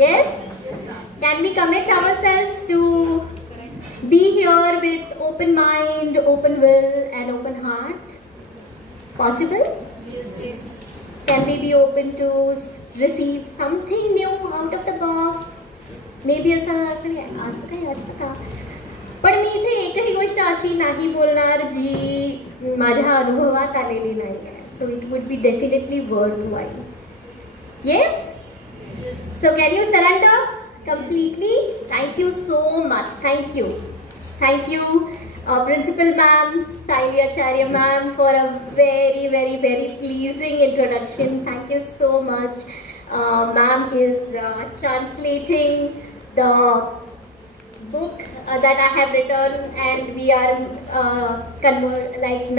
Yes? Can we commit ourselves to be here with open mind, open will and open heart? Possible? Yes. Can we be open to receive something new out of the box? Maybe असं काही असतं का? पण मी इथे एकही गोष्ट अशी नाही बोलणार जी माझ्या अनुभवात आलेली नाही आहे. So it would be definitely worthwhile. Yes? So can you surrender completely? Thank you so much. Thank you. Thank you, Principal Ma'am, Saili Acharya Ma'am, for a very, very, very pleasing introduction. Thank you so much. Ma'am is translating the book that I have written, and we are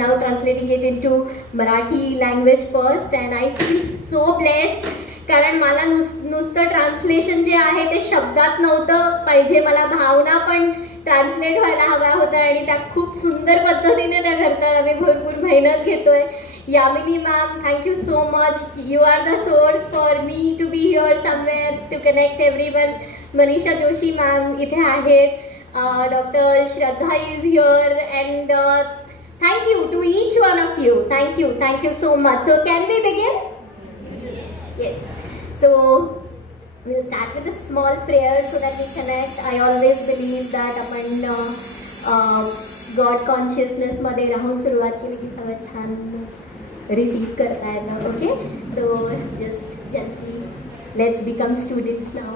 now translating it into Marathi language first, and I feel so blessed. कारण मला नुसतं translation जे आहे ते शब्दात नव्हतं पाहिजे, मला भावना पण ट्रान्सलेट व्हायला हव्या होत्या आणि त्या खूप सुंदर पद्धतीने त्या करतात. आम्ही भरपूर मेहनत घेतोय. Yamini ma'am, thank you so much. You are the source for me to be here somewhere to connect everyone. Manisha Joshi ma'am इथे आहेत. Doctor Shraddha is here, and thank you to each one of you. Thank you so much. So can we begin? Yes. So we'll start with a small prayer so that we connect. I always believe that आपण God consciousness मध्ये राहून सुरुवात केली की सगळं छान receive करता येतं. Okay, so just gently let's become students now.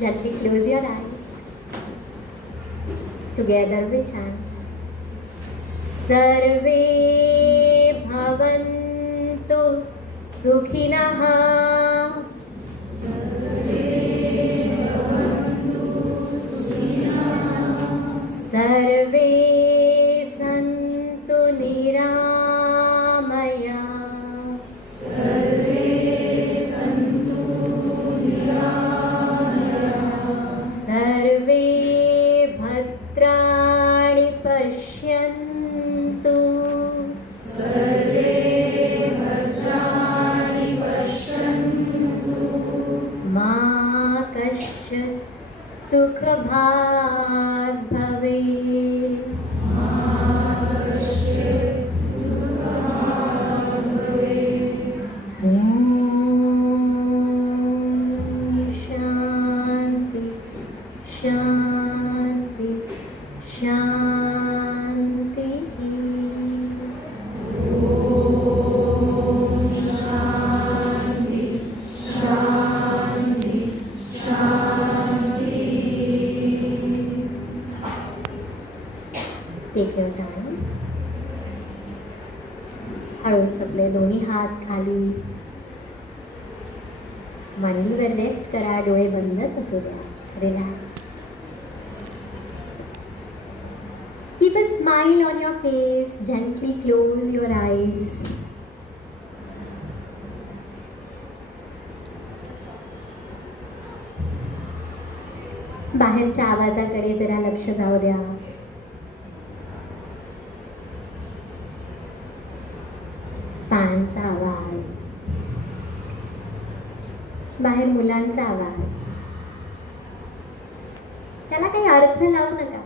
Gently close your eyes. Together we chant. सर्वे भवन्तु सुखिनः. सर्वे सन्तु निरामया. सर्वे भद्राणि पश्यन्तु. मा कश्चित् दुःखभाग् भवेत्. शांति शांति शांति. Take your time. हळूच आपले दोन्ही हात खाली मांडीवर रेस्ट करा. डोळे बंदच असू द्या. Relax. Keep a smile on your face. Gently close your eyes. बाहेरच्या आवाजाकडे जरा लक्ष जाऊ द्या. फॅनचा आवाज, बाहेर मुलांचा आवाज, त्याला काही अर्थ लावू नका.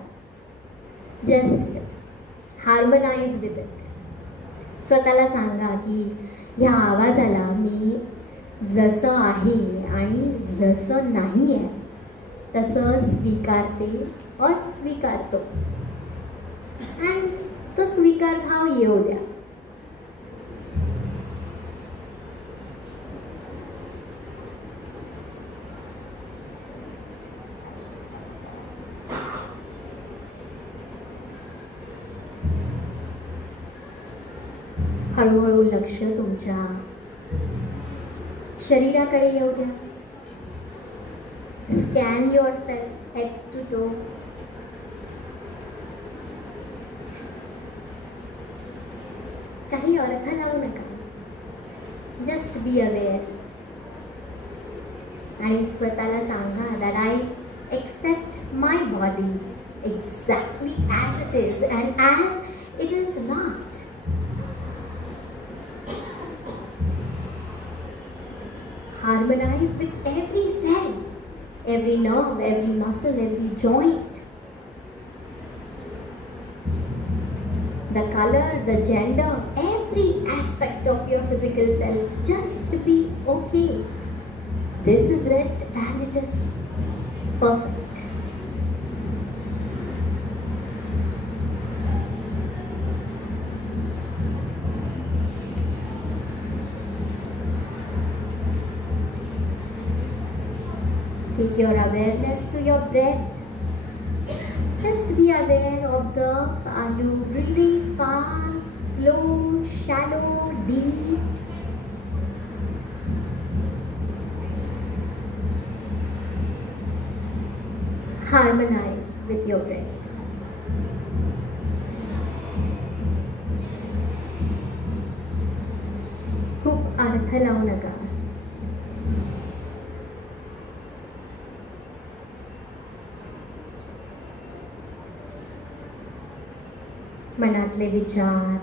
Just harmonise with it. स्वतःला सांगा की ह्या आवाजाला मी जसं आहे आणि जसं नाही आहे तसं स्वीकारते और स्वीकारतो. अँड तो स्वीकार भाव येऊ द्या. हळूहळू लक्ष तुमच्या शरीराकडे येऊ द्या. Scan yourself head to toe. काही अर्थ लावू नका. Just be aware. आणि स्वतःला सांगा that I accept my body exactly as it is and as it is not. harmonize with every cell, every nerve, every muscle, every joint. The color, the gender, every aspect of your physical self just be okay. This is it, and it is perfect. Take your awareness to your breath. Just be aware, observe. Are you breathing fast, slow, shallow, deep? Harmonize with your breath. खूप अर्थ लावू नका. मनातले विचार,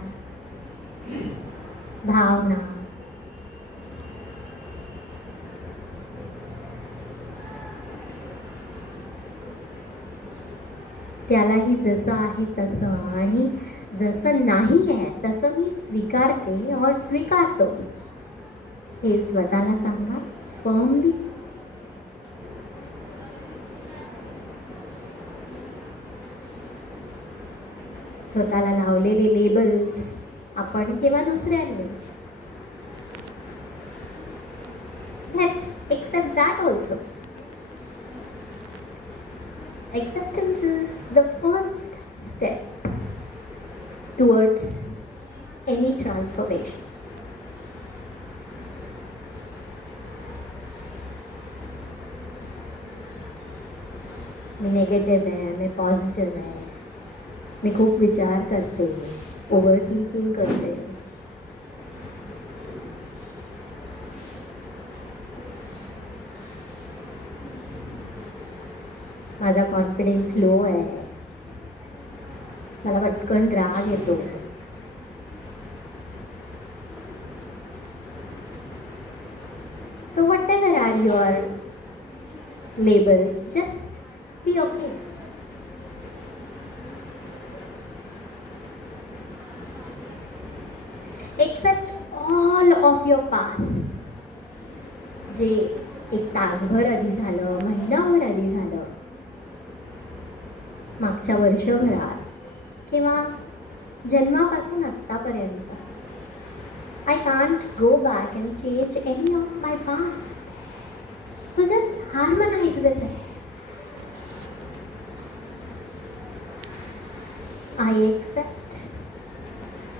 भावना, त्यालाही जसं आहे तसं आणि जसं नाही आहे तसं मी स्वीकारते और स्वीकारतो हे स्वतःला सांगा फर्मली. स्वतःला लावलेले लेबल्स आपण किंवा दुसऱ्यांनी, let's accept that also. Acceptance is the first step towards any transformation. मैं नेगेटिव है, मैं पॉजिटिव है, मैं खूब विचार करते, ओवर थिंकिंग करते. माझा कॉन्फिडन्स लो आहे, मला पटकन राग येतो. So whatever are your labels, just be okay. Accept all of your past. जे एक तासभर आधी झालं, महिनाभर आधी झालं, मागच्या वर्षभरात किंवा जन्मापासून आत्तापर्यंत. I can't go back and change any of my past. So just harmonize with it. I accept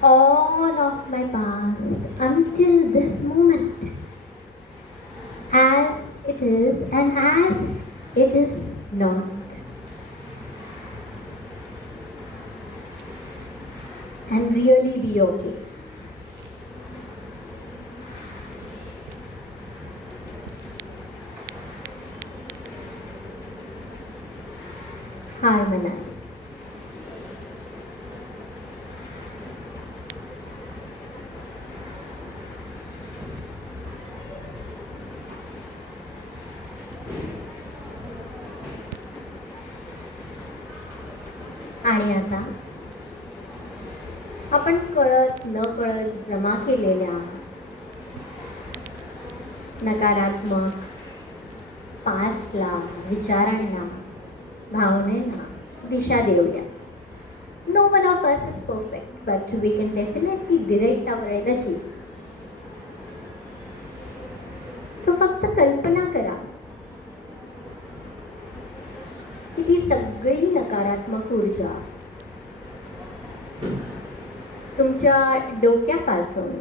all of my past until this moment as it is and as it is not. And really be okay. Harmonize. आणि आता आपण कळत न कळत जमा केलेल्या नकारात्मक पास्टला, विचारांना, भावनेना दिशा देऊया. No one of us is perfect, but we can definitely direct our energy. So फक्त कल्पना करा की ती सगळी नकारात्मक ऊर्जा तुमच्या डोक्यापासून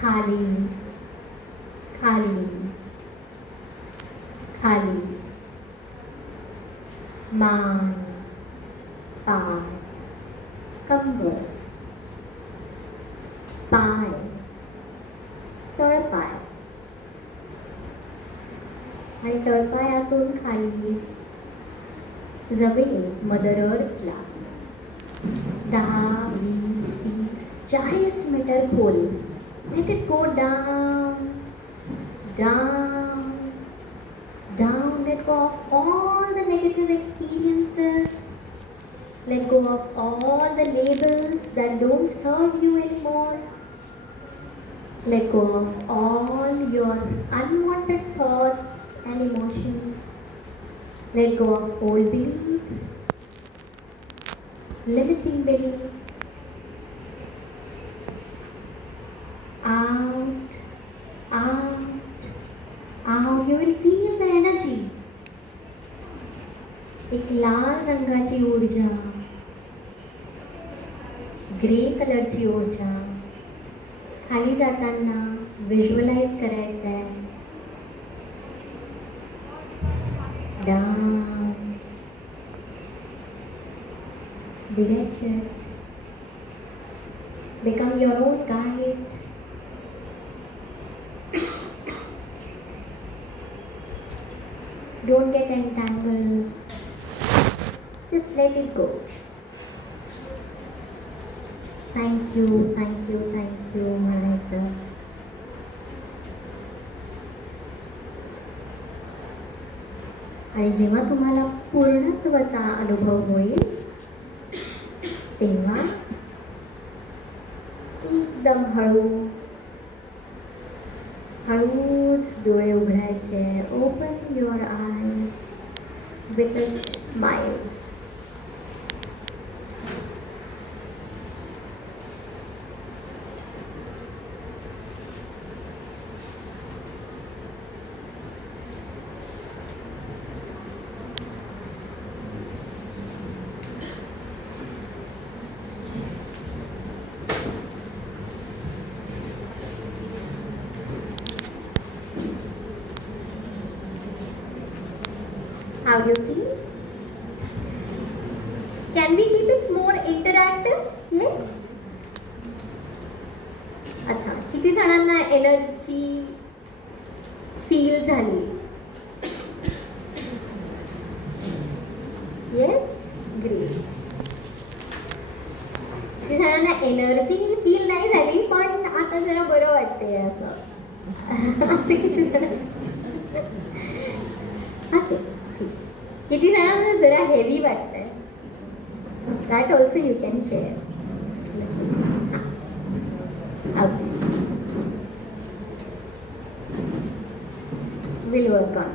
खाली खाली खाली मान, पाय, कंबर, पाय, तळपाय आणि तळपायातून खाली जमिनीत मदर अर्थला 10, 20, 30, 40 मीटर खोल Let it go down, down, down. Let go of all the negative experiences. Let go of all the labels that don't serve you anymore. Let go of all your unwanted thoughts and emotions. Let go of old beliefs, limiting beliefs. Out, out, out. You will feel the energy. एक लाल रंगाची ऊर्जा, grey कलरची ऊर्जा खाली जाताना visualise करायचं आहे. Down, direct it, become your own guide. Don't get entangled, just let it go. Thank you, thank you, thank you, म्हणायचं. आणि जेव्हा तुम्हाला पूर्णत्वाचा अनुभव होईल तेव्हा एकदम हळूच डोळे उघडायचे. ओपन युअर आयज with a smile. How do you feel? Can we keep it more interactive? Yes? अच्छा, किती जणांना एनर्जी फील झाली? Yes? Great. किती जणांना एनर्जी फील नाही झाली पण आता जरा बरं वाटतंय असं? असे किती जण? ओके. किती जणांना जरा हेवी वाटतंय? That also you can share. Will work on.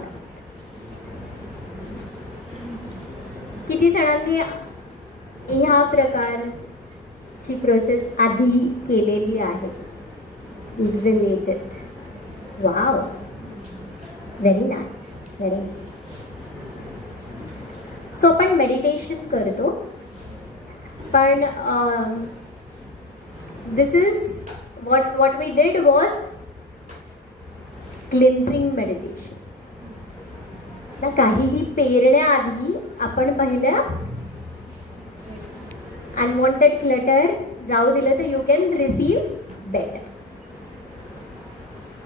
किती जणांनी ह्या प्रकारची प्रोसेस आधी केलेली आहे? Related. Wow, very nice, very nice. So आपण मेडिटेशन करतो पण this is what we did was cleansing meditation. ना काहीही पेरण्याआधी आपण पहिल्या अनवॉन्टेड क्लटर जाऊ दिलं तर यू कॅन रिसीव्ह बेटर.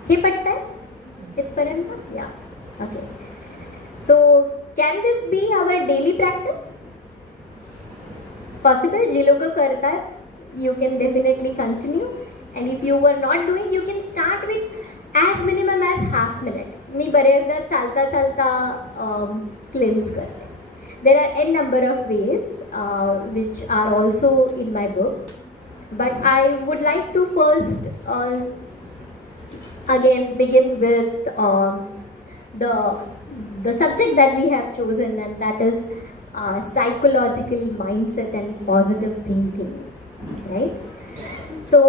हे पटतंय इथपर्यंत? या. Okay. So can this be our daily practice? Possible? जे लोक करतात, you can definitely continue, and if you were not doing, you can start with as minimum as half minute. मी बरेचदा चालता चालता cleanse करते. There are n number of ways which are also in my book, but I would like to first again begin with the subject that we have chosen, and that is psychological mindset and positive thinking, right? So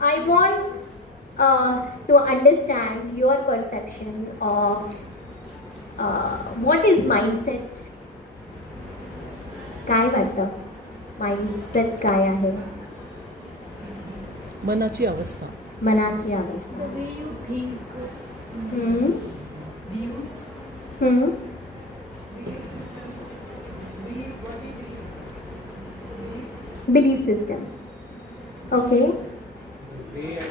I want to understand your perception of what is mindset. काय वाटतं? mindset काय आहे? मनाची अवस्था. मनाची अवस्था. The way you think, views, belief system, what we believe. It's a belief system. Belief system. Okay. Way of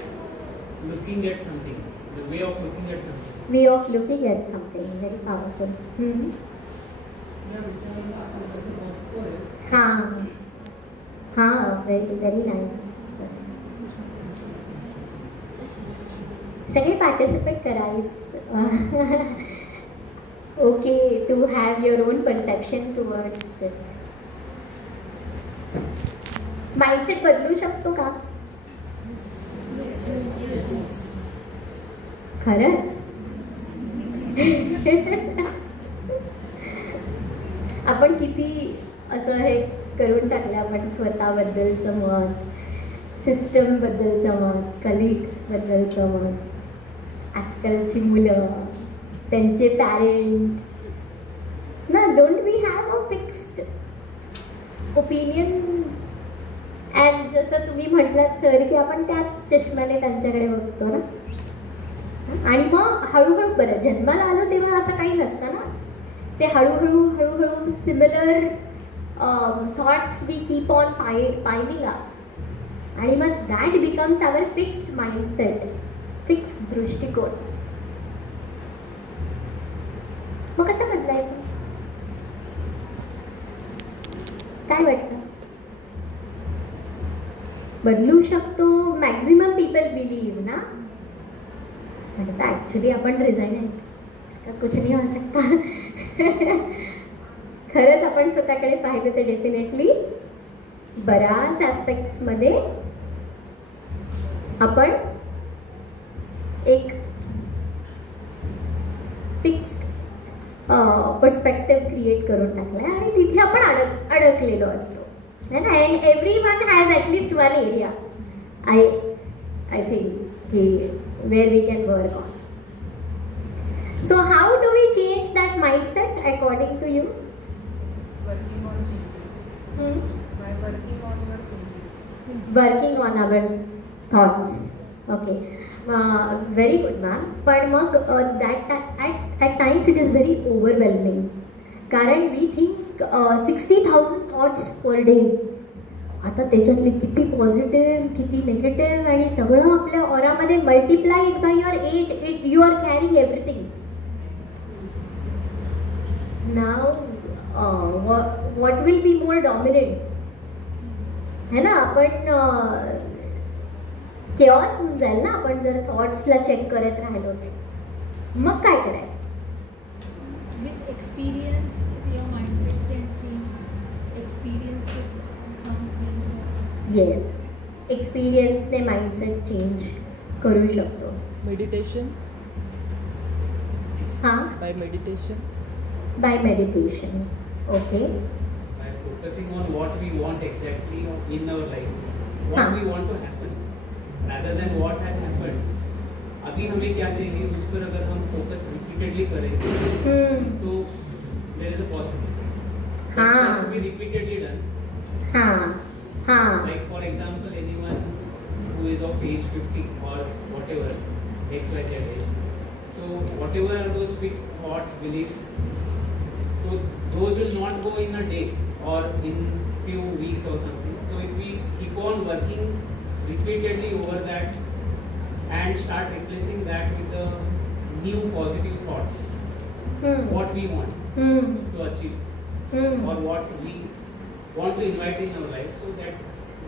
looking at something. The way of looking at something. Way of looking at something. Very powerful. हाँ, very very nice. सगळे participate करायच. Okay to have your own perception towards it. Mindset बदलू शकतो का? खरंच? आपण किती असं हे करून टाकलं आपण स्वतःबद्दलचं मत, सिस्टम बद्दलचं मत, कलिग्स बद्दलचं मत, आजकालची मुलं, त्यांचे पॅरेंट्स ना. Don't we have a fixed opinion? And जसं तुम्ही म्हटलात सर की आपण त्याच चष्म्याने त्यांच्याकडे बघतो ना. आणि मग हळूहळू बरं जन्माला आलो तेव्हा असं काही नसतं ना. ते हळूहळू similar thoughts we keep on piling up आणि मग that becomes our fixed mindset, fixed दृष्टिकोन. मग कसं बदलायचं? काय वाटतं? बदलू शकतो. मॅक्झिमम पीपल बिलीव ना. आता ॲक्च्युली आपण रिझाईन आहे, इसका कुछ नहीं हो सकता. खरंच आपण स्वतःकडे पाहिलं तर डेफिनेटली बऱ्याच ॲस्पेक्ट्समध्ये आपण एक फिक्स्ड पर्स्पेक्टिव्ह क्रिएट करून टाकला आहे आणि तिथे आपण अडकलेलो असतो. And everyone has at least one area, I think, where we can work on. So how do we change that mindset according to you? Working on this. By working on your thinking. Working on our thoughts. Okay. Very good, ma'am. But mug, that at times it is very overwhelming. कारण we think 60,000 thoughts per day. आता त्याच्यातले किती positive किती negative आणि सगळं आपल्या ऑरामध्ये multiplied by your age you are carrying everything. Now what will be more dominant है ना. आपण केऑस होऊन जाईल ना आपण जर थॉट्सला चेक करत राहिलो. मग काय करायचं? With experience, your mindset can change. Experience with some things. Yes, एक्सपिरियन्सने माइंडसेट चेंज करू शकतो. Meditation. हां, By meditation. By meditation. Okay. By focusing on what we want exactly in our life, what हाँ. we want to happen, rather than what has happened. अभी हमें क्या चाहिए उस पर अगर हम फोकस रिपीटेडली करेंगे तो देयर इज अ पॉसिबिलिटी. हाँ. To be repeatedly done. हां हां. Like for example, anyone who is of age 50 or whatever, X, Y, Z age. So whatever are those fixed thoughts, beliefs, so those will not go in a day or in few weeks or something. So if we keep on working repeatedly over that and start replacing that with the new positive thoughts, what we want to achieve or what we want to invite in our life, so that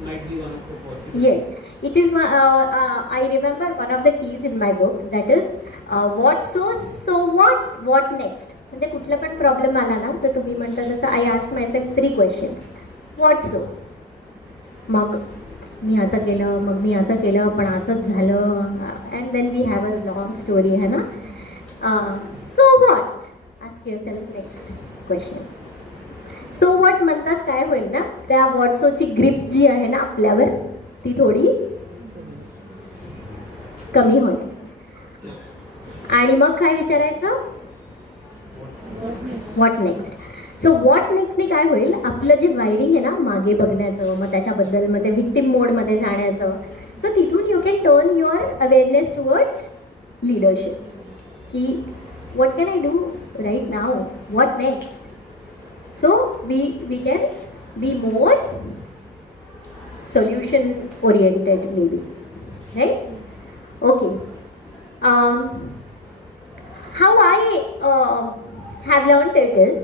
might be one of the possibilities. Yes, it is. I remember one of the keys in my book, that is what so what next. म्हणजे कुठला पण problem आला ना तर तुम्ही म्हणता जसं I ask myself 3 questions. What so, मग मी असं केलं, मग मी असं केलं पण असंच झालं, and then we have a long story है ना. So what, ask yourself next question. So what म्हणताच काय होईल ना, त्या व्हॉट सोची ग्रिप जी आहे ना आपल्यावर ती थोडी कमी होईल. आणि मग काय विचारायचं, व्हॉट नेक्स्ट. सो व्हॉट नेक्स्टने काय होईल, आपलं जे वायरिंग आहे ना मागे बघण्याचं, मग त्याच्याबद्दल मग ते व्हिक्टिम मोडमध्ये जाण्याचं, सो तिथून you can turn your awareness towards leadership, की what can I do right now, what next. So we can be more solution oriented maybe, right? Okay. How I have learned it is,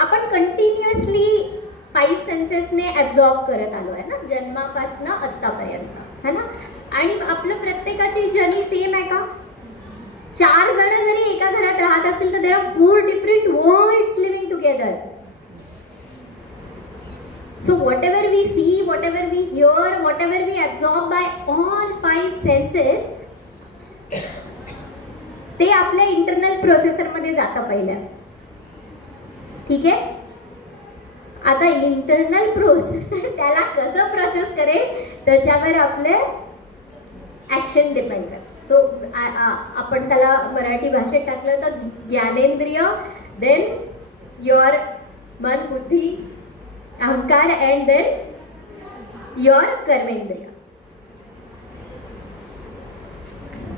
आपण continuously 5 सेन्सेसने absorb करत आलो आहे ना जन्मापासून आत्तापर्यंत, है ना. आणि आपलं प्रत्येकाची जर्नी सेम आहे का? 4 जण जरी एका घरात राहत असतील तर there are 4 different worlds living together. So whatever we see, whatever we hear, whatever we absorb by all 5 senses, ते आपल्या इंटरनल प्रोसेसर मध्ये जातं पहिलं. ठीक आहे. आता इंटरनल प्रोसेसर त्याला कसं प्रोसेस करेल त्याच्यावर आपले ऍक्शन डिपेंड करते. सो आपण त्याला मराठी भाषेत टाकलं तर ज्ञानेंद्रिय, देन युअर मन, बुद्धी, अहंकार, अँड देन युअर कर्मेंद्रिय.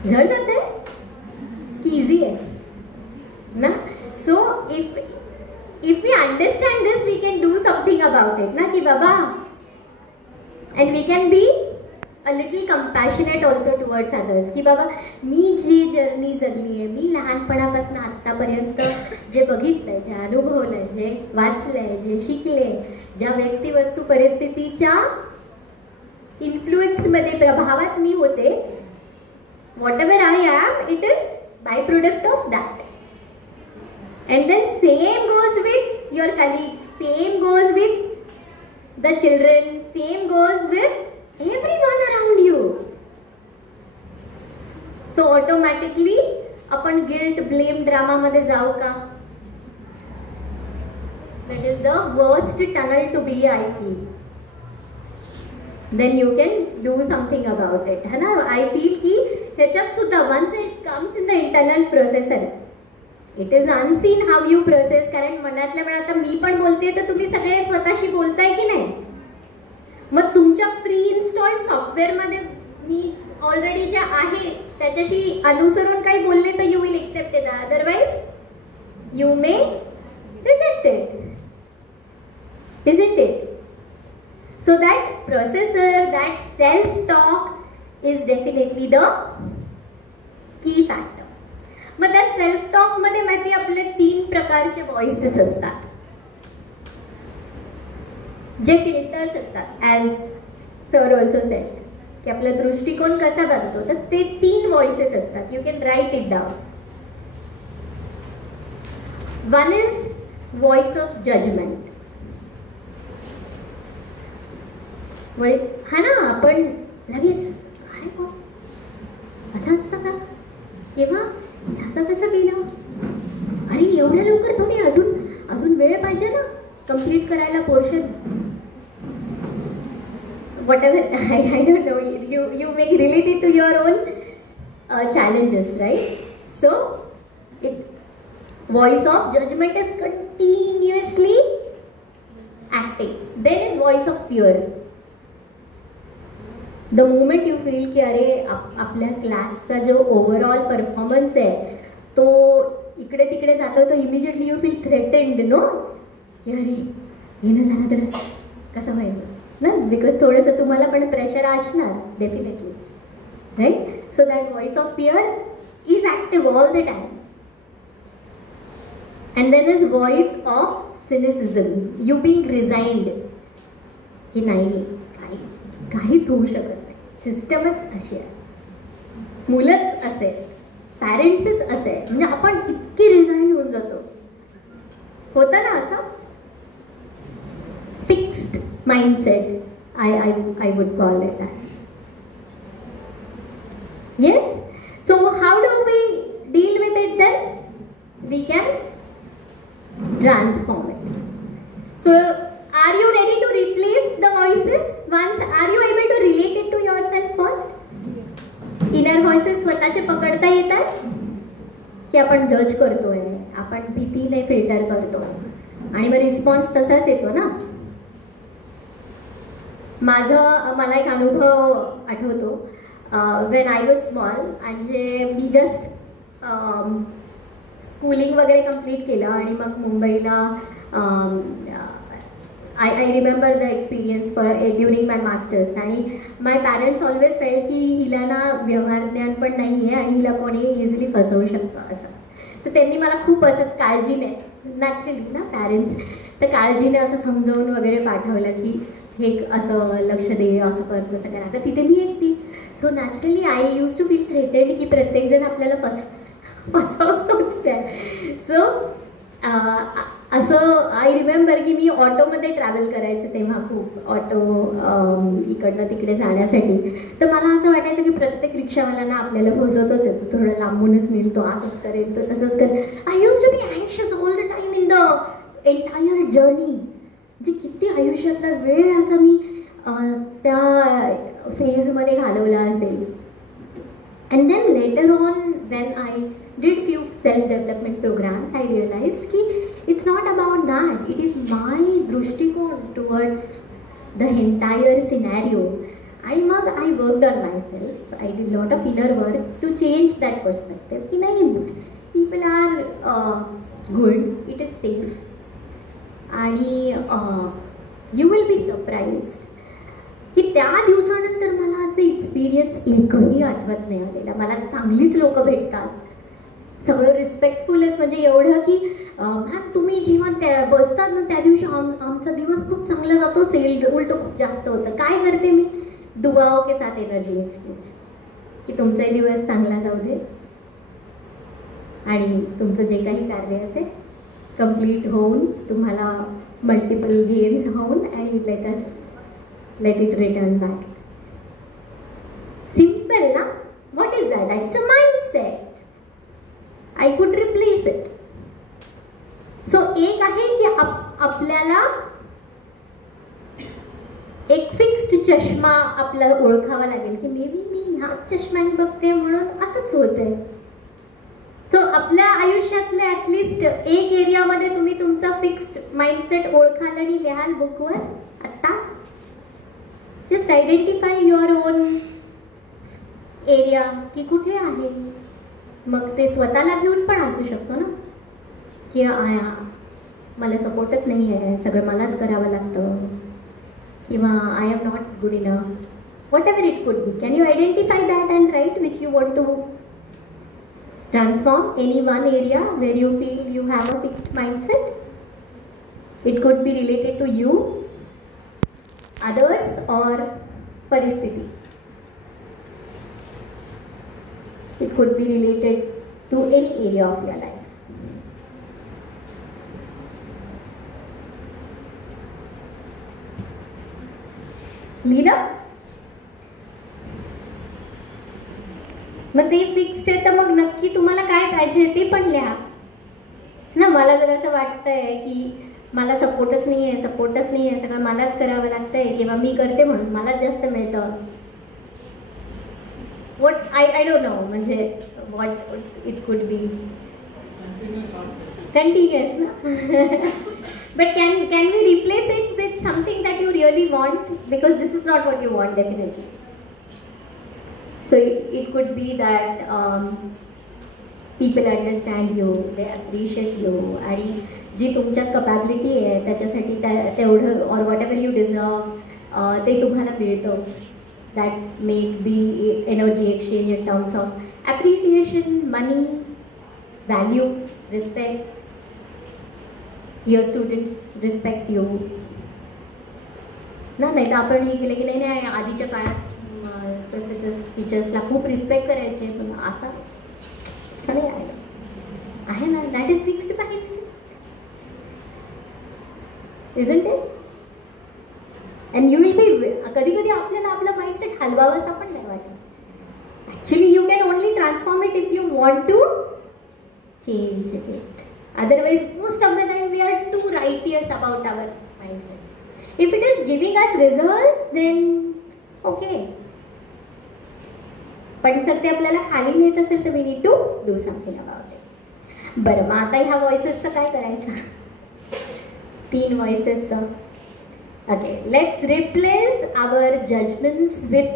जड जाते की इझी आहे ना? So if we understand this, we can do something about it ना, की बाबा, and we can be a little compassionate also towards others. की बाबा मी जी जर्नी जगली आहे, मी लहानपणापासून आत्तापर्यंत जे बघितलंय, जे अनुभवलंय, जे वाचलंय, जे शिकले, ज्या व्यक्ती वस्तू परिस्थितीच्या इन्फ्लुएन्समध्ये प्रभावात मी होते, whatever I am, it is byproduct of that. And then same goes with your colleagues, same goes with the children, same goes with everyone around you. So automatically आपण guilt, blame drama मध्ये जाऊ का? That is the worst tunnel to be, I feel. Then you can do something about it. है ना? I feel की त्याच्यात सुद्धा once it comes in the internal processor, it is unseen how you process. कारण मनातल्या मनात आता मी पण बोलते तर तुम्ही सगळे स्वतःशी बोलताय की नाही? मग तुमच्या प्री इन्स्टॉल्ड सॉफ्टवेअर मध्ये मी ऑलरेडी जे आहे त्याच्याशी अनुसरून काही बोलले तर you will accept it, otherwise you may reject it. Isn't it? So that processor, that self-talk is definitely the key factor. मग त्या सेल्फ टॉक मध्ये माहिती आपले 3 प्रकारचे व्हॉइसेस असतात, जे फिल्टर्स असतात. ॲज सर ऑल्सो सेड की आपला दृष्टिकोन कसा बनतो, तर ते 3 व्हॉइसेस असतात. You can write it down. One is voice of judgement. हा ना, आपण लगेच काय कोण असं असतं का, केव्हा असं कसं केलं, अरे एवढ्या लवकर थोडी, अजून वेळ पाहिजे ना कम्प्लीट करायला portion. whatever I don't know, you may relate it to your own challenges, right? So voice of judgment is continuously acting. Then is voice of fear. The moment you feel की अरे आपल्या क्लासचा जो overall performance आहे तो इकडे तिकडे जातो, तो immediately you feel threatened, no, की अरे येणं झालं तर कसं होईल ना, बिकॉज थोडंसं तुम्हाला पण प्रेशर असणार definitely, right? So that voice of fear is active all the time. And then is voice of cynicism. You being resigned की नाही, काहीच होऊ शकत नाही, सिस्टमच अशी आहे, मुलंच असे, पॅरेंट्सच असे, म्हणजे आपण इतकी रिझाईन होऊन जातो. होतं ना असं fixed mindset, I would call it that. Yes? So how do we deal with it then? We can transform it. So are you ready to replace the voices? Once, are you able to relate it to yourself first? Inner voices स्वतःचे पकडता येतात की आपण जज करतोय, आपण भीतीने filter करतो आणि मग रिस्पॉन्स तसाच येतो ना. मला एक अनुभव आठवतो. वेन आय वॉज स्मॉल, म्हणजे मी जस्ट स्कूलिंग वगैरे कम्प्लीट केलं आणि मग मुंबईला I remember the experience during my masters. आणि my parents always felt की हिला ना व्यवहार ज्ञान पण नाही आहे आणि हिला कोणी इझिली फसवू शकतं असं. तर त्यांनी मला खूप असं काळजीने, नॅचरली ना पॅरेंट्स, तर काळजीने असं समजावून वगैरे पाठवलं की हे असं लक्ष दे, असं कर, तसं करा. आता तिथे मी एकटी. So naturally I use to feel threatened की प्रत्येकजण आपल्याला फसवतोच त्या. सो असं आय रिमेंबर की मी ऑटोमध्ये ट्रॅव्हल करायचे तेव्हा खूप, ऑटो इकडनं तिकडे जाण्यासाठी. तर मला असं वाटायचं की प्रत्येक रिक्षावाल्यांना आपल्याला फसवतोच येतो, थोडं लांबूनच नेईल, तो असंच करेल, तो तसंच करेल. I use to be anxious all the time in the entire journey. म्हणजे किती आयुष्यातला वेळ असा मी त्या फेजमध्ये घालवला असेल. And then later on when I did few self-development programs, I realized ki it's not about that. It is my दृष्टिकोन towards the entire scenario. And mug I worked on myself. So I did lot of inner work to change that perspective. Ki nahi, people are good. It is safe. And you will be surprised की त्या दिवसानंतर मला असे experience एकही आठवत नाही आलेला. मला चांगलीच लोक भेटतात, सगळं रिस्पेक्टफुलच. म्हणजे एवढं की मॅम तुम्ही जेव्हा त्या बसतात ना त्या दिवशी आमचा दिवस खूप चांगला जातो, सेल उलटं खूप जास्त होतं. काय करते मी, दुआओं के साथ एनर्जी एक्सचेंज, की तुमचाही दिवस चांगला जाऊ दे आणि तुमचं जे काही कार्य आहे ते कम्प्लीट होऊन, तुम्हाला मल्टिपल गेम्स होऊन, and let it return back. Simple ना. What is that? It's a mindset. I could replace it. So एक आहे की आपल्याला एक फिक्स्ड चष्मा आपला ओळखावा लागेल की मे बी मी ह्याच चष्म्याने बघते म्हणून असंच होतंय. तो आपल्या आयुष्यातले ॲटलिस्ट एक एरियामध्ये तुम्ही तुमचा फिक्स्ड माइंडसेट ओळखाल आणि लिहाल बुकवर. आता just identify your on area की कुठे आहे. मग ते स्वतःला घेऊन पण असू शकतो ना की मला सपोर्टच नाही आहे, सगळं मलाच करावं लागतं, किंवा I am not good enough, whatever it could be. Can you identify that and write which you want to transform any one area where you feel you have a fixed mindset? It could be related to you, others, or paristhiti. It could be related to any area of your life. लिहिलं? मग ते fixed आहे तर मग नक्की तुम्हाला काय पाहिजे ते पण लिहा ना. मला जर असं वाटतंय की मला सपोर्टच नाही आहे, सगळं मलाच करावं लागतंय, किंवा मी करते म्हणून मलाच जास्त मिळतं, what I don't know, म्हणजे what it could be continuous na. But can we replace it with something that you really want, because this is not what you want definitely. So it could be that people understand you, they appreciate you, आणि जी तुमच्यात capability आहे त्याच्यासाठी तेवढं or whatever you deserve ते तुम्हाला मिळतं. That may be energy exchange in terms of appreciation, money, value, respect. Your students respect you. नाही तर आपण हे केलं की नाही आधीच्या काळात प्रोफेसर्स टीचर्सला खूप रिस्पेक्ट करायचे, पण आता असं नाही राहिलं आहे ना. That is fixed mindset, isn't it? And you will be, कधी कधी आपल्याला आपला माइंडसेट हलवावासा पण नाही वाटत. Actually you can only transform it if you want to change it. Otherwise, most of the time we are too righteous about our mindsets. If it is giving us results, then okay. पण जर ते आपल्याला खाली नेत असेल तर we need to do something about it. बरं, मग आता ह्या व्हॉइसेसचं काय करायचं? 3 व्हॉइसेसचं. Okay, let's replace our judgments with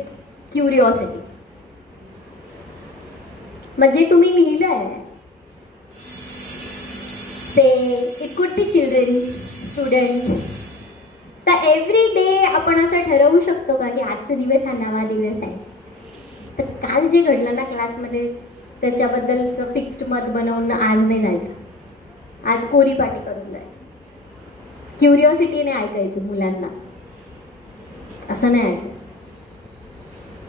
curiosity. म्हणजे तुम्ही लिहिलं आहे, it could be children, students. तर एव्हरी डे आपण असं ठरवू शकतो का की आजचा दिवस हा नवा दिवस आहे. तर काल जे घडलं ना क्लासमध्ये त्याच्याबद्दलचं फिक्स्ड मत बनवून आज नाही जायचं, आज कोरी पाटी करून जायचं, क्युरिओसिटीने ऐकायचं मुलांना. असं नाही ऐकायचं.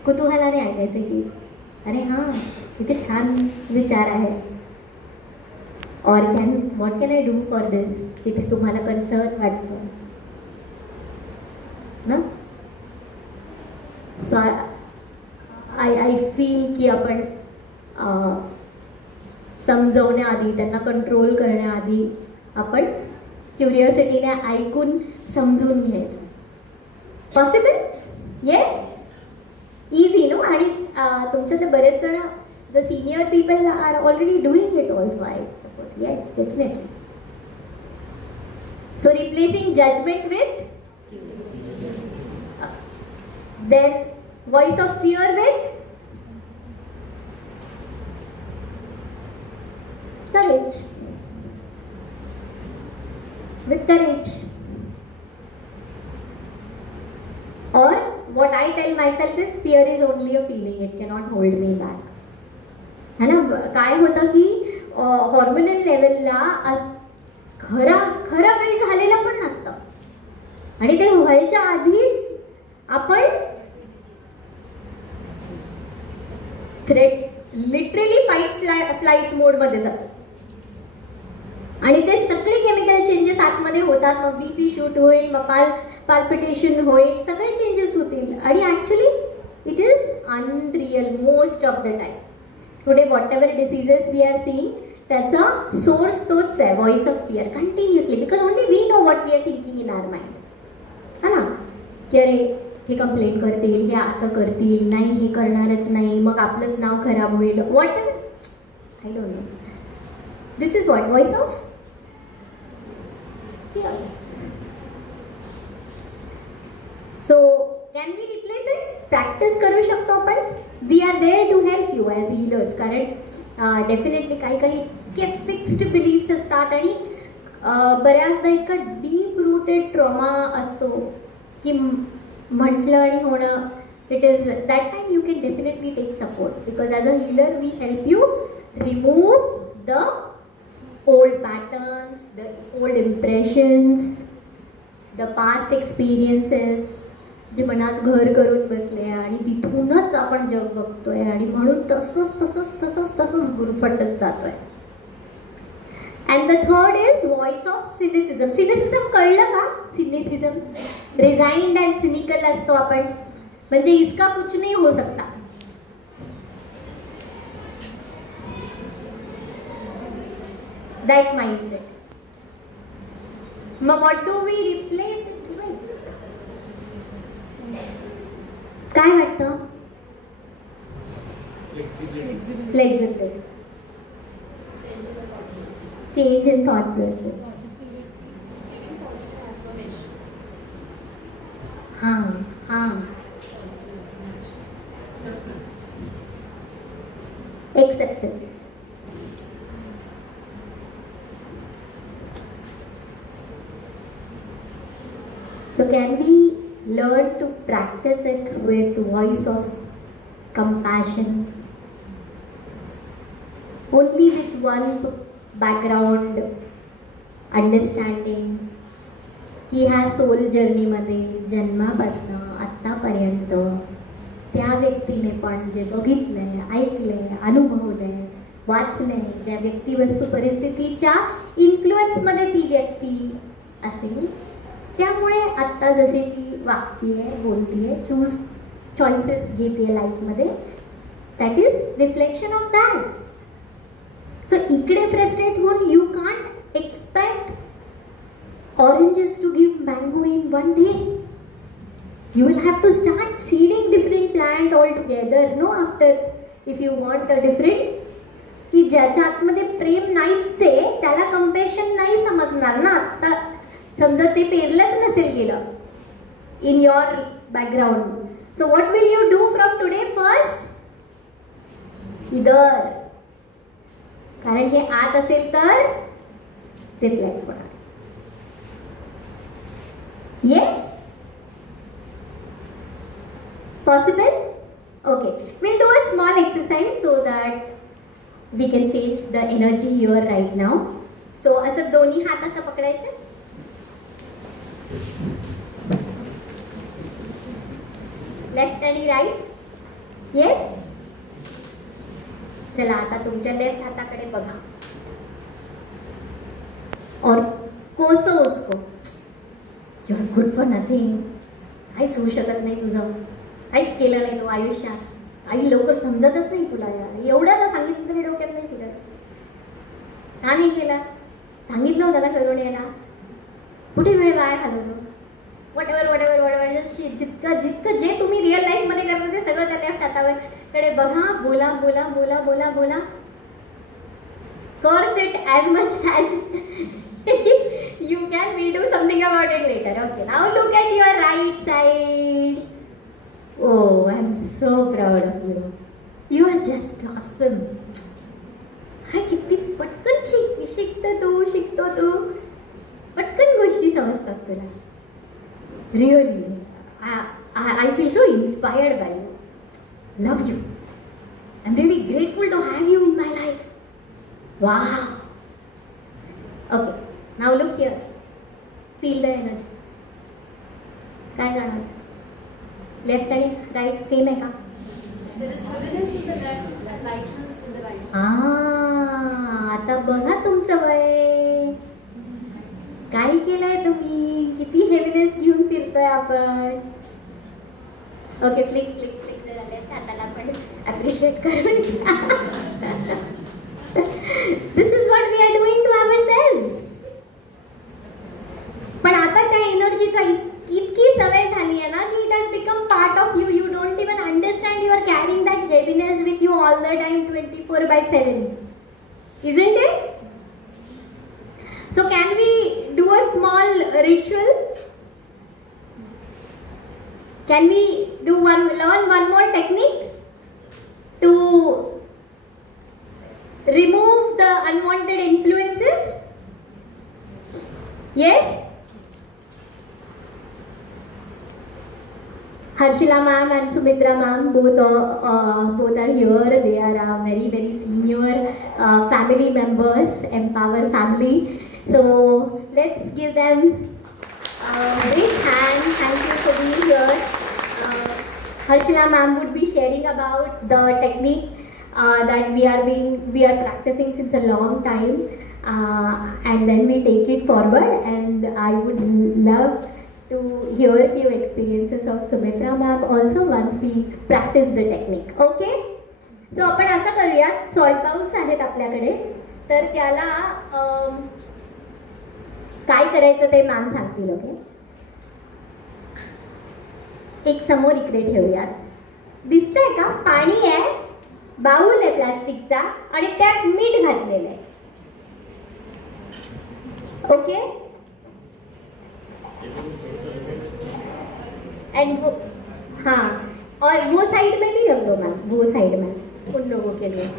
कुतूहलाने ऐकायचं की अरे हां इथे छान विचार आहे. और what can I do for this, जिथे तुम्हाला कन्सर्न वाटतो ना. सो आय फील की आपण समजवण्याआधी, त्यांना कंट्रोल करण्याआधी आपण क्युरिओसिटीने ऐकून समजून घ्यायचं. पॉसिबल? Yes, easy no. आणि तुमच्यातले बरेच जण, the senior people are already doing it also, I suppose. Yes, definitely. So replacing judgement with then voice of fear with courage. With courage. Or what I tell myself is fear is only a feeling, it cannot hold me back. है ना. काय होतं की hormonal लेवलला खरं काही झालेलं पण नसतं आणि ते व्हायच्या आधीच आपण लिटरली फ्लाईट मोडमध्ये जातो आणि ते सगळे केमिकल चेंजेस आतमध्ये होतात. मग बीपी शूट होईल, मग पाल्पिटेशन होईल, सगळे चेंजेस होतील आणि actually it is unreal most of the time. Today whatever diseases we are seeing, त्याचा सोर्स तोच आहे, voice of fear continuously. Because only we know what we are thinking in our mind. है ना, की अरे हे complaint करतील, हे असं करतील, नाही हे करणारच नाही, मग आपलंच नाव खराब होईल, whatever, I don't know. This is what voice of fear. So can we replace it? Practice करू शकतो आपण. We are there to help you as healers. कारण डेफिनेटली काही इतके फिक्स्ड बिलीफ्स असतात आणि बऱ्याचदा इतका डीप रूटेड ट्रॉमा असतो की म्हटलं आणि होणं, it is that time you can definitely take support. Because as a healer we help you remove the old patterns, the old impressions, the past experiences जे मनात घर करून बसले आणि तिथूनच आपण जग बघतोय आणि म्हणून तसंच गुरफटत जातोय. And the third is voice of cynicism. Cynicism कळलं का? सिनिसिझम रिझाइंड अँड सिनिकल असतो आपण, म्हणजे इसका कुछ नहीं हो सकता. That mindset. मग what do we replace it with? काय वाटतं? Flexibility. Change in thought process. हाँ. Acceptance. So can we learn to practice it with voice of compassion? Only with one background understanding की ह्या सोल जर्नीमध्ये जन्मापासून आत्तापर्यंत त्या व्यक्तीने पण जे बघितलंय, ऐकलंय, अनुभवलंय, वाचलंय, ज्या व्यक्ती वस्तू परिस्थितीच्या इन्फ्लुएन्समध्ये ती व्यक्ती असेल, त्यामुळे आत्ता जसे ती वागतीये, बोलतीये, चॉईसेस घेते लाईफमध्ये, that is reflection of that. So इकडे फ्रस्ट्रेट होऊन you can't expect oranges to give mango in one day. You will have to start seeding different plant all together, no? After, if you want a different, की ज्याच्या आतमध्ये प्रेम नाहीच आहे त्याला compassion नाही समजणार ना. आता समजा ते पेरलंच नसेल गेलं in your background. So what will you do from today? First इधर, कारण हे आत असेल तर रिफ्लेक्ट होणार. Yes, possible? Okay, we'll do a small exercise so that we can change the energy here right now. So असं दोन्ही हात असं पकडायचे लेफ्ट आणि राईट. येस. चला आता तुमच्या लेफ्ट हाताकडे बघा. और कोसो उसको. You are good for nothing. काहीच होऊ शकत नाही तुझं. काहीच केलं नाही तू आयुष्यात. काही लवकर समजतच नाही तुला यार. एवढं ना सांगितलं तरी डोक्यात नाही शिकत. का नाही केला? सांगितलं होतं ना करून यायला. कुठे वेळ वाया घालवतो. वॉटेवर जितकं जितकं जे तुम्ही रिअल लाईफमध्ये करता ते सगळं त्या लेफ्ट हातावर कडे बघा. बोला बोला बोला बोला बोला. कर्स it as much as you can. We'll do something about it later. Okay, now look at your right side. Oh, I'm so proud of you. You are just awesome. हा किती पटकन शिकतो तू. पटकन गोष्टी समजतात तुला. Really, I feel so inspired by you. Love you. I'm really grateful to have you in my life. Wow. Okay. Now look here. Feel the energy. काय जाणार? लेफ्ट आणि राईट सेम आहे का? There is heaviness in the left and lightness in the right. आता बघा तुमचं वय. काय केलंय तुम्ही? किती हेवीनेस घेऊन फिरतोय आपण. ओके, फ्लिक फ्लिक फ्लिक जरा लेफ्ट हाताला पण अप्रिशिएट करून. This is what we are doing to ourselves. पण आता त्या एनर्जीचा इतकी सवय झाली आहे ना की it has become part of you. You don't even understand you are carrying that heaviness with you all the time 24/7. Isn't it? So can we do a small ritual? Can we learn one more technique to remove the unwanted influences? Yes? Harshila ma'am and Sumitra ma'am both are here. They are very very senior family members, Empower family. So let's give them a big hand. Thank you for being here. Harshila ma'am would be sharing about the technique that we are practicing since a long time, and then we take it forward. And I would love to hear a few experiences of Sumitra ma'am also once we practice the technique. Okay? So आपण असं करूया. Salt bowls आहेत आपल्याकडे. तर त्याला काय करायचं ते मॅम सांगतील. ओके, एक समोर इकडे ठेवूयात. दिसतंय का? पाणी आहे, बाऊल आहे प्लास्टिकचा आणि त्यात मीठ घातलेलं आहे. ओके, एंड वो हाँ, और वो साइड में भी रख दो मैम. वो साइड में उन लोगों के लिए.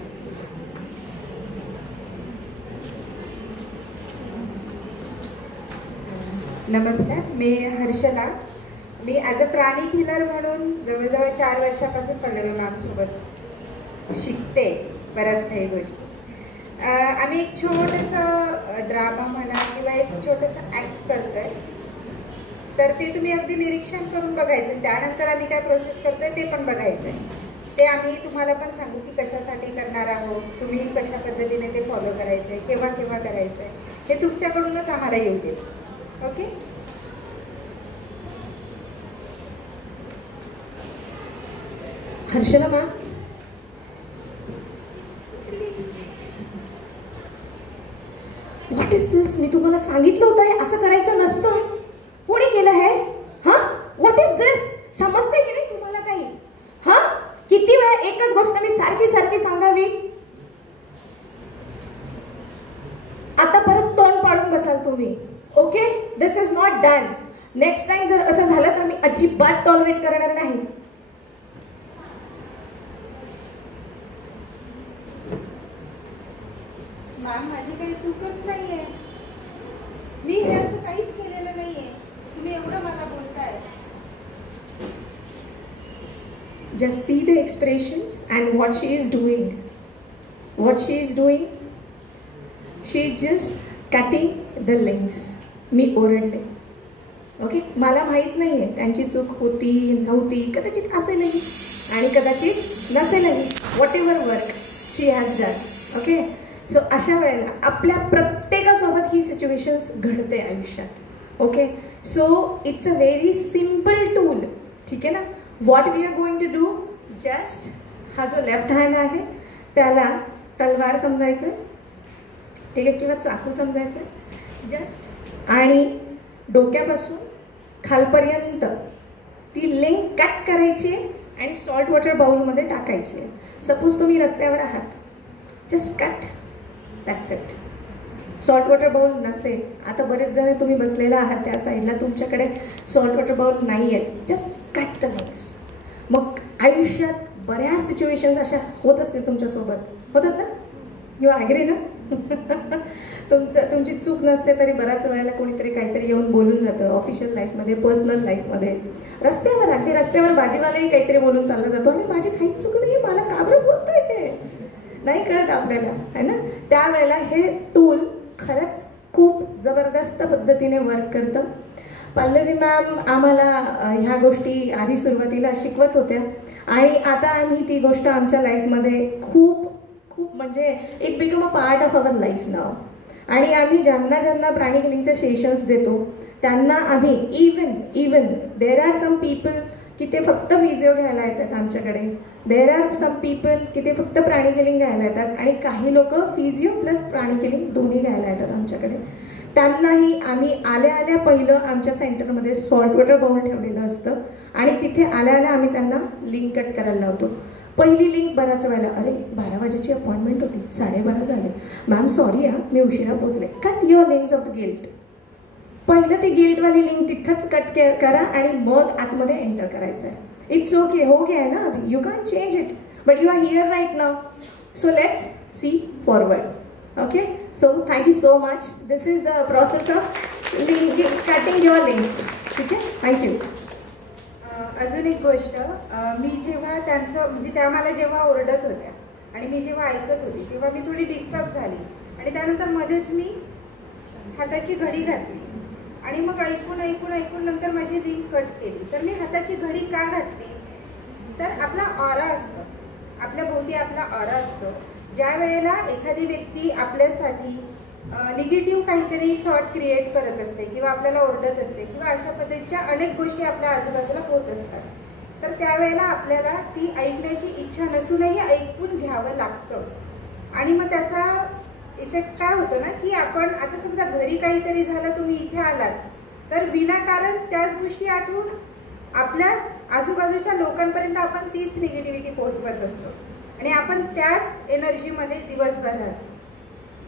नमस्कार, मी हर्षला. मी ॲज अ प्राणी हिलर म्हणून जवळजवळ 4 वर्षापासून पल्लवी मॅमसोबत शिकते बऱ्याच काही गोष्टी. आम्ही एक छोटंसं ड्रामा म्हणा किंवा एक छोटंसं ॲक्ट करतो आहे. तर ते तुम्ही अगदी निरीक्षण करून बघायचं. त्यानंतर आम्ही काय प्रोसेस करतो आहे ते पण बघायचं आहे. ते आम्ही तुम्हाला पण सांगू की कशासाठी करणार आहोत, तुम्ही कशा पद्धतीने ते फॉलो करायचं आहे, केव्हा केव्हा करायचं आहे, हे तुमच्याकडूनच आम्हाला येऊ दे. Okay, Harshala ma'am, what is this? मी तुम्हाला सांगितलं होतं हे असं करायचं नसतं. कोणी केलं हे? हा, व्हॉट इज दिस? समजते की नाही तुम्हाला काही? हा, किती वेळा एकच गोष्ट मी सारखी सारखी सांगावी? आता परत तोंड पाडून बसाल तुम्ही. Okay, this is not done. Next time जर असं झालं तर मी अजिबात टॉलरेट करणार नाही. मॅम, माझी काही चूकच नाही आहे. मी हे असं काहीच केलेलं नाही आहे. तुम्ही एवढं मला बोलताय. Just see the expressions and what she is doing. What she is doing? She is just cutting the links. मी ओरडले. ओके, मला माहीत नाही आहे त्यांची चूक होती नव्हती, कदाचित असेलही आणि कदाचित नसेलही. Whatever work she has done. Okay, so अशा वेळेला आपल्या प्रत्येकासोबत ही सिच्युएशन्स घडते आयुष्यात. Okay, so it's a very simple tool. ठीक आहे ना. What we are going to do, just हा जो लेफ्ट हँड आहे त्याला तलवार समजायचं, ठीक आहे, किंवा चाकू समजायचं जस्ट, आणि डोक्यापासून खालपर्यंत ती लिंक कट करायची आणि सॉल्ट वॉटर बाउलमध्ये टाकायची. सपोज तुम्ही रस्त्यावर आहात, just cut, that's it. Salt water bowl नसेल, आता बरेच जण तुम्ही बसलेला आहात त्या साईडला, तुमच्याकडे सॉल्ट वॉटर बाउल नाही आहेत, जस्ट कट द लिंक्स. मग आयुष्यात बऱ्याच सिच्युएशन्स अशा होत असतील तुमच्यासोबत, होतात ना? यू ॲग्री ना? तुमची चूक नसते तरी बऱ्याच वेळेला कोणीतरी काहीतरी येऊन बोलून जातं, ऑफिशियल लाईफमध्ये, पर्सनल लाईफमध्ये, रस्त्यावर, अगदी रस्त्यावर भाजीवालाही काहीतरी बोलून चालला जातो, आणि माझी काहीच चूक नाही, मला का बरं बोलतोय ते नाही कळत आपल्याला, है ना? त्यावेळेला हे टूल खरंच खूप जबरदस्त पद्धतीने वर्क करतं. पल्लवी मॅम आम्हाला ह्या गोष्टी आधी सुरुवातीला शिकवत होत्या, आणि आता आम्ही ती गोष्ट आमच्या लाईफमध्ये खूप खूप म्हणजे it become a part of our life now. आणि आम्ही ज्यांना प्राणी हिलिंगचे सेशन्स देतो त्यांना आम्ही even there are some people की ते फक्त फिजिओ घ्यायला येतात आमच्याकडे, देर आर सम पीपल की ते फक्त प्राणी हिलिंग घ्यायला येतात, आणि काही लोक फिजिओ प्लस प्राणी हिलिंग दोन्ही घ्यायला येतात आमच्याकडे. त्यांनाही आम्ही आल्या पहिलं आमच्या सेंटरमध्ये सॉल्ट वॉटर बाउल ठेवलेलं असतं, आणि तिथे आल्या आम्ही त्यांना लिंक कट करायला लावतो. पहिली लिंक बऱ्याच वेळेला, अरे 12 वाजेची अपॉइंटमेंट होती, 12:30 झाले, मॅम सॉरी मी उशिरा पोहोचले. Cut your links of the guilt. पहिलं ती गिल्टवाली लिंक तिथंच कट करा आणि मग आतमध्ये एंटर करायचं आहे. इट्स ओके, हो गया है ना अभी, you can change it, but you are here right now, so let's see forward. Okay, so thank you so much. This is the process of cutting your links. ठीक आहे, thank you. अजून एक गोष्ट, मी जेव्हा त्यांचं म्हणजे त्या मला जेव्हा ओरडत होत्या आणि मी जेव्हा ऐकत होती तेव्हा मी थोडी डिस्टर्ब झाली, आणि त्यानंतर मध्येच मी हाताची घडी घातली, आणि मग ऐकून नंतर माझी लिंक कट केली. तर मी हाताची घडी का घातली, तर आपला ऑरा असतो, आपल्या भोवती आपला ऑरा असतो. ज्या वेळेला एखादी व्यक्ती आपल्यासाठी निगेटिव्ह काहीतरी थॉट क्रिएट करत असते किंवा आपल्याला ओरडत असते किंवा अशा पद्धतीच्या अनेक गोष्टी आपल्या आजूबाजूला होत असतात, तर त्यावेळेला आपल्याला ती ऐकण्याची इच्छा नसूनही ऐकून घ्यावं लागतं. आणि मग त्याचा इफेक्ट काय होतो ना, की आपण आता समजा घरी काहीतरी झालं, तुम्ही इथे आलात, तर विनाकारण त्याच गोष्टी आठवून आपल्या आजूबाजूच्या लोकांपर्यंत आपण तीच निगेटिव्हिटी पोहोचवत असतो, आणि आपण त्याच एनर्जीमध्ये दिवसभर राहतो.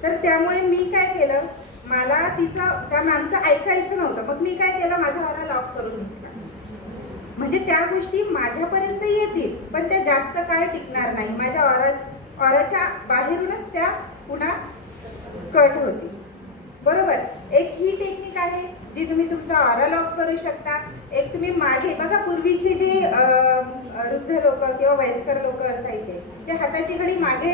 तर त्यामुळे मी काय केलं, मला त्या मॅमचं ऐकायचं नव्हतं, मग मी काय केलं, माझा ऑरा लॉक करून घेतला. म्हणजे त्या गोष्टी माझ्यापर्यंत येतील पण त्या जास्त काळ टिकणार नाही, माझ्या ऑराच्या बाहेरूनच त्या पुन्हा कट होतील. बरोबर. एक ही टेक्निक आहे जी तुम्ही तुमचा ऑरा लॉक करू शकता. एक तुम्ही मागे बघा, पूर्वीचे जे वृद्ध लोक किंवा वयस्कर लोक असायचे ते हाताची घडी मागे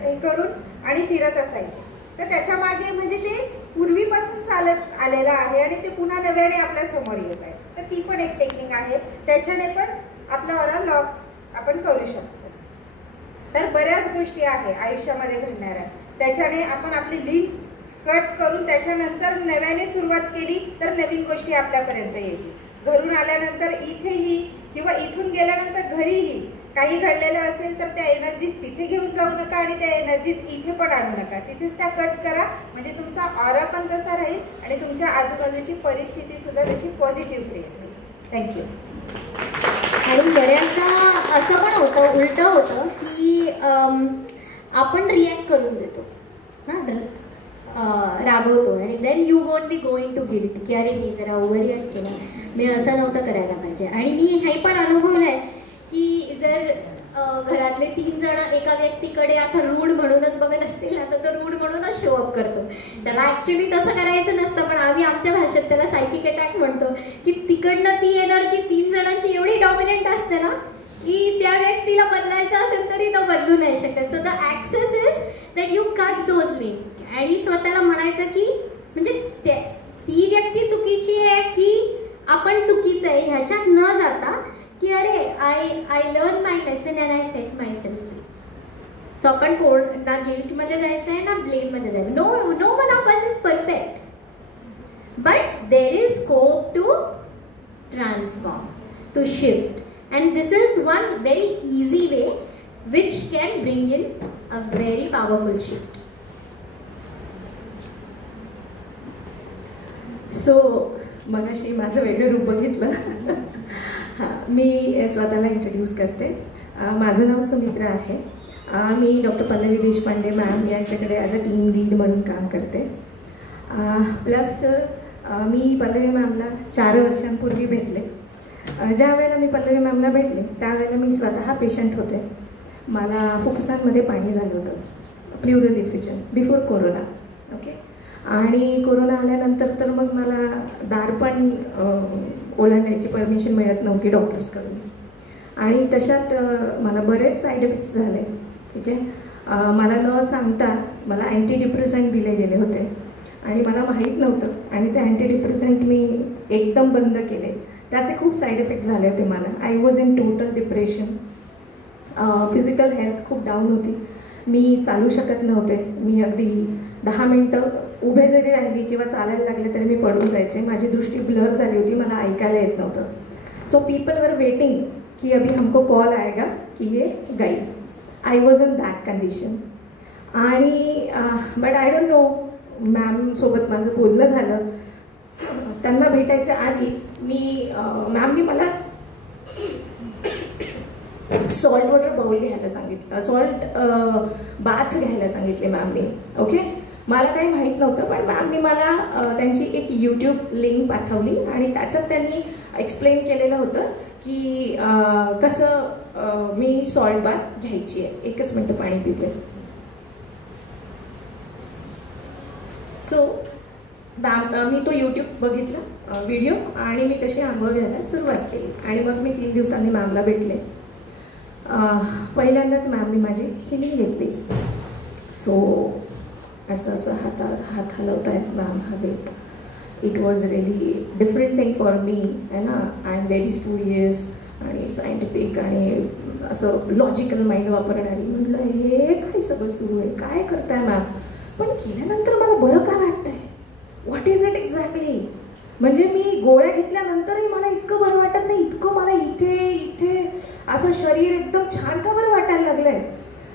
हे करून आणि फिरत असायचे, तर त्याच्या मागे म्हणजे ते पूर्वीपासून चालत आलेलं आहे आणि ते पुन्हा नव्याने आपल्या समोर येत आहे. तर ती पण एक टेक्निक आहे, त्याच्याने पण आपला ऑरा लॉक आपण करू शकतो. तर बऱ्याच गोष्टी आहे आयुष्यामध्ये घडणाऱ्या, त्याच्याने आपण आपली लिंक कट करून त्याच्यानंतर नव्याने सुरुवात केली तर नवीन गोष्टी आपल्यापर्यंत येतील. घरून आल्यानंतर इथेही किंवा इथून गेल्यानंतर घरीही काही घडलेलं असेल तर त्या एनर्जीज तिथे घेऊन जाऊ नका आणि त्या एनर्जीज इथे पण आणू नका, तिथेच त्या कट करा. म्हणजे तुमचा ऑरा पण तसा राहील आणि तुमच्या आजूबाजूची परिस्थिती सुद्धा तशी पॉझिटिव्ह क्रिएट होईल. थँक्यू. आणि बऱ्याचदा असं पण होतं, उलटं होतं की आपण रिॲक्ट करून देतो ना, रागवतो, आणि then you won't be going to guilt की अरे मी जरा ओव्हर रिॲक्ट केलं, मी असं नव्हतं करायला पाहिजे. आणि मी हे पण अनुभवलं आहे की जर घरातले 3 जण एका व्यक्तीकडे असं रूढ म्हणूनच बघत असतील ना, तर तो रूढ म्हणूनच शोअप करतो. त्याला ऍक्च्युली तसं करायचं नसतं, पण आम्ही आमच्या भाषेत त्याला सायकिक अटॅक म्हणतो, की तिकडनं ती एनर्जी 3 जणांची एवढी डॉमिनंट असते ना की त्या व्यक्तीला बदलायचं असेल तरी तो बदलू नाही शकत. So the access is that you cut those link आणि स्वतःला म्हणायचं की म्हणजे ती व्यक्ती चुकीची आहे, ही आपण चुकीचं आहे ह्याच्यात न जाता की अरे I learn my lesson and I set myself free. So आपण ना गिल्टमध्ये जायचं आहे ना ब्लेममध्ये जायचं. No one of us is perfect, but there is scope to transform, to shift, and this is one very easy way which can bring in a very powerful shift. So मगाशी माझं वेगळं रूप बघितलं. हां, मी स्वतःला इंट्रोड्यूस करते. माझं नाव सुमित्रा आहे. मी डॉक्टर पल्लवी देशपांडे मॅम यांच्याकडे ॲज अ टीम लीड म्हणून काम करते. प्लस मी पल्लवी मॅमला 4 वर्षांपूर्वी भेटले. ज्या वेळेला मी पल्लवी मॅमला भेटले त्यावेळेला मी स्वतः पेशंट होते. मला फुफ्फुसांमध्ये पाणी झालं होतं, प्ल्युरल इफ्युजन, बिफोर कोरोना. ओके. आणि कोरोना आल्यानंतर तर मग मला दार पण ओलांडायची परमिशन मिळत नव्हती डॉक्टर्सकडून. आणि तशात मला बरेच साईड इफेक्ट्स झाले. ठीक आहे. मला न सांगता मला अँटीडिप्रेसंट दिले गेले होते आणि मला माहीत नव्हतं. आणि ते अँटीडिप्रेसंट मी एकदम बंद केले. त्याचे खूप साईड इफेक्ट झाले होते मला. I was in total depression. Physical health खूप डाऊन होती. मी चालू शकत नव्हते. मी अगदी 10 मिनटं उभे जरी राहिली किंवा चालायला लागले तरी मी पडून जायचे. माझी दृष्टी ब्लर झाली होती. मला ऐकायला येत नव्हतं. सो पीपल वर वेटिंग की अभी हमको कॉल आएगा की ये गई. I was in that condition. आणि बट आय डोंट नो, मॅमसोबत माझं बोलणं झालं. त्यांना भेटायच्या आधी मॅमनी मला सॉल्ट वॉटर बाउल घ्यायला सांगितलं, सॉल्ट बाथ घ्यायला सांगितले मॅमनी. ओके. मला काही माहीत नव्हतं, पण मॅमनी मला त्यांची एक यूट्यूब लिंक पाठवली आणि त्याच्यात त्यांनी एक्सप्लेन केलेलं होतं की कसं मी सॉल्ट बाथ घ्यायची आहे. 1च मिनटं पाणी पिते. सो मी तो यूट्यूब बघितला व्हिडिओ आणि मी तशी आंघोळ घ्यायला सुरुवात केली. आणि मग मी 3 दिवसांनी मॅमला भेटले. पहिल्यांदाच मॅमने माझी हिलिंग घेतली. सो असं हात हलवतायत मॅम हवेत. It was really different thing for me, है ना. आय एम व्हेरी स्टुडियस आणि सायंटिफिक आणि असं लॉजिकल माइंड वापरणारी. म्हटलं हे काय सगळं सुरू आहे, काय करताय मॅम. पण केल्यानंतर मला बरं का वाटतंय. What is it exactly. म्हणजे मी गोळ्या घेतल्यानंतरही मला इतकं बरं वाटत नाही, इतकं मला इथे असं शरीर एकदम छान का बरं वाटायला लागलंय.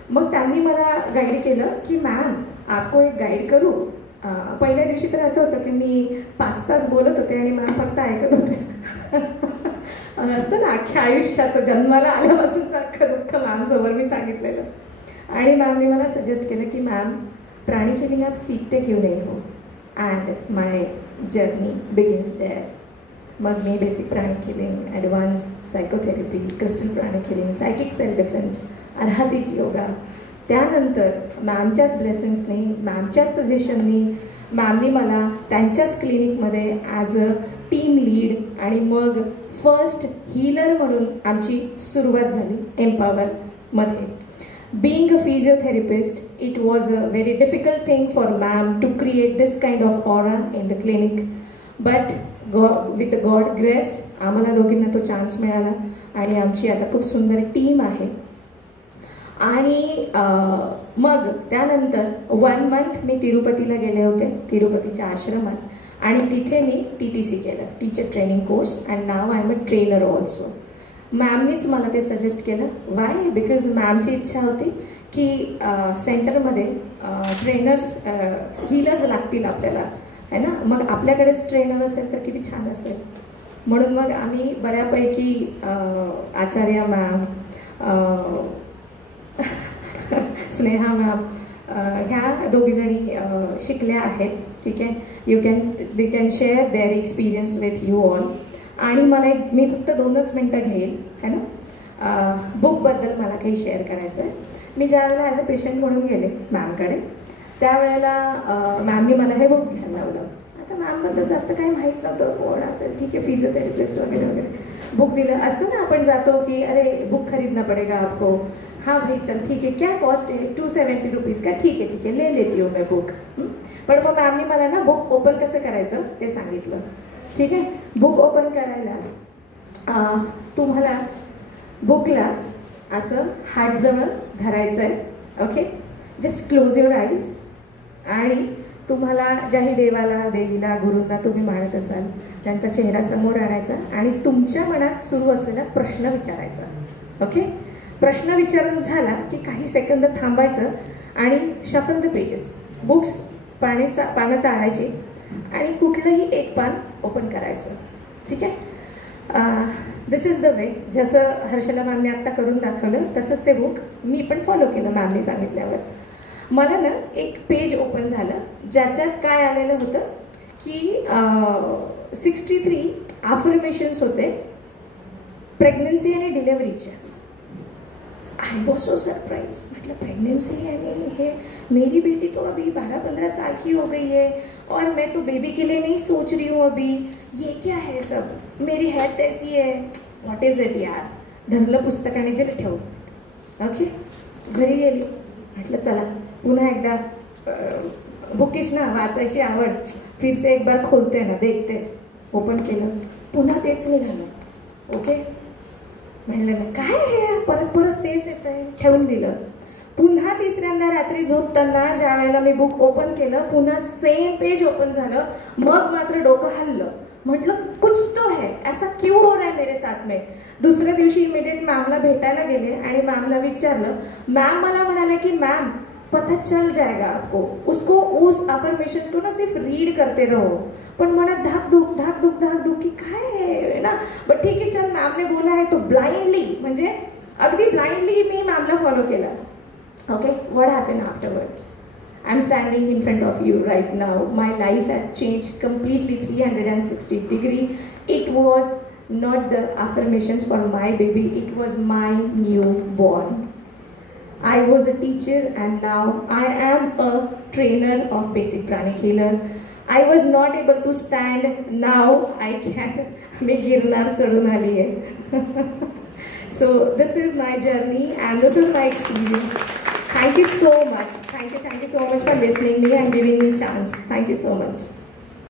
मग त्यांनी मला गाईड केलं की मॅम आपको एक गाईड करू. पहिल्या दिवशी तर असं होतं की मी 5 तास बोलत होते आणि मॅम फक्त ऐकत होते. असतं ना अख्ख्या आयुष्याचं, जन्माला आल्यापासूनचं अख्खं दुःख मॅमसोबत मी सांगितलेलं. आणि मॅमने मला सजेस्ट केलं की मॅम प्राणिक हिलिंग आप सीखते क्यों नहीं हो. and my journey begins there. मग मी बेसिक प्राणिक हिलिंग, ॲडव्हान्स सायकोथेरपी, क्रिस्टल प्राणिक हिलिंग, सायकिक सेल्फ डिफेन्स, आध्यात्मिक योगा. त्यानंतर मॅमच्याच ब्लेसिंग्सनी, मॅमच्याच सजेशननी मॅमनी मला त्यांच्याच क्लिनिकमध्ये ॲज अ टीम लीड आणि मग फर्स्ट हीलर म्हणून आमची सुरुवात झाली एम्पॉवरमध्ये. Being a physiotherapist, it was a very difficult thing for ma'am to create this kind of aura in the clinic. But with the God grace, आम्हाला दोघींना तो chance मिळाला आणि आमची आता खूप सुंदर टीम आहे. आणि मग त्यानंतर 1 month मी तिरुपतीला गेले होते, तिरुपतीच्या आश्रमात. आणि तिथे मी TTC केलं, teacher training course. And now I am a trainer also. मॅमनीच मला ते सजेस्ट केलं. वाय? बिकॉज मॅमची इच्छा होती की सेंटरमध्ये ट्रेनर्स, हीलर्स लागतील आपल्याला, है ना. मग आपल्याकडेच ट्रेनर असेल तर किती छान असेल. म्हणून मग आम्ही बऱ्यापैकी आचार्य मॅम, स्नेहा मॅम ह्या दोघीजणी शिकल्या आहेत. ठीक आहे. They can share their experience with you all. आणि मी फक्त 2च मिनटं घेईल, है ना. बुकबद्दल मला काही शेअर करायचं आहे. मी ज्यावेळेला ॲज अ पेशंट म्हणून गेले मॅमकडे त्यावेळेला मॅमनी मला हे बुक घ्यायला लावलं. आता मॅमबद्दल जास्त काही माहीत नव्हतं, कोण असेल, ठीक आहे, फिजिओथेरपिस्ट वगैरे वगैरे. बुक दिलं असतं ना, आपण जातो की अरे बुक खरीदना पडेगा आपको. हाँ भाई चल ठीक है, क्या कॉस्ट है, 270 रुपीज़ का. ठीक है ले लेती हूँ मैं बुक. पण मग मॅमनी मला ना बुक ओपन कसं करायचं ते सांगितलं. ठीक आहे. बुक ओपन करायला तुम्हाला बुकला असं हार्टजवळ धरायचं आहे. Okay, just close your eyes. आणि तुम्हाला ज्याही देवाला, देवीला, गुरूंना तुम्ही मानत असाल त्यांचा चेहरा समोर आणायचा आणि तुमच्या मनात सुरू असलेला प्रश्न विचारायचा. ओके, प्रश्न विचारून झाला की काही सेकंद थांबायचं आणि शफल द पेजेस. बुक्स पानं चाळायची आणि कुठलंही एक पान ओपन करायचं. ठीक आहे. दिस इज द वे. जसं हर्षला मॅमने आत्ता करून दाखवलं तसंच ते बुक मी पण फॉलो केलं मॅमने सांगितल्यावर. मला ना एक पेज ओपन झालं ज्याच्यात काय आलेलं होतं की 63 अफर्मेशन्स होते प्रेग्नन्सी आणि डिलेवरीच्या. I was so surprise. मतलब प्रेगनेंसी यानी है, मेरी बेटी तो अभी 12-15 साल की हो गई है और मैं तो बेबी के लिए नहीं सोच रही हूँ अभी. ये क्या है सब, मेरी हेल्थ ऐसी है, व्हॉट इज इट यार. धरलं पुस्तक आणि ते ठेवून. ओके, घरी गेली. म्हटलं चला पुन्हा एकदा बुकिश ना, वाचायची आवड, फिर से एक बार खोलते ना, देखते. ओपन केलं, पुन्हा तेच निघालं. ओके, म्हणलं ना काय हे, परत तेच येत आहे, ठेवून दिलं. पुन्हा तिसऱ्यांदा रात्री झोपताना ज्या वेळेला मी बुक ओपन केलं पुन्हा सेम पेज ओपन झालं. मग मात्र डोकं हल्लं. म्हटलं कुछ तो है, ऐसा क्यों हो रहा है मेरे साथ में. दुसऱ्या दिवशी इमिडिएट मॅमला भेटायला गेले आणि मॅमला विचारलं. मॅम मला म्हणाले की मॅम पता चल जाएगा आपको, उसको उस अफर्मेशंस को ना सिर्फ रीड करते रहो. पण मनात धाक दुख की काय आहे ना. बट ठीक आहे चल, मॅमने बोला आहे तो ब्लाइंडली, म्हणजे अगदी ब्लाइंडली मी मॅमला फॉलो केला. Okay, what happen afterwards. I am standing in front of you right now. My life has change completely 360 degree. It was not the affirmations for my baby, it was my newborn. I was a teacher and now I am a trainer of basic pranic healer. I was not able to stand, now I can. मी गिरनार चढून आली आहे. So this is my journey and this is my experience. Thank you so much. Thank you so much for listening me and giving me chance. Thank you so much.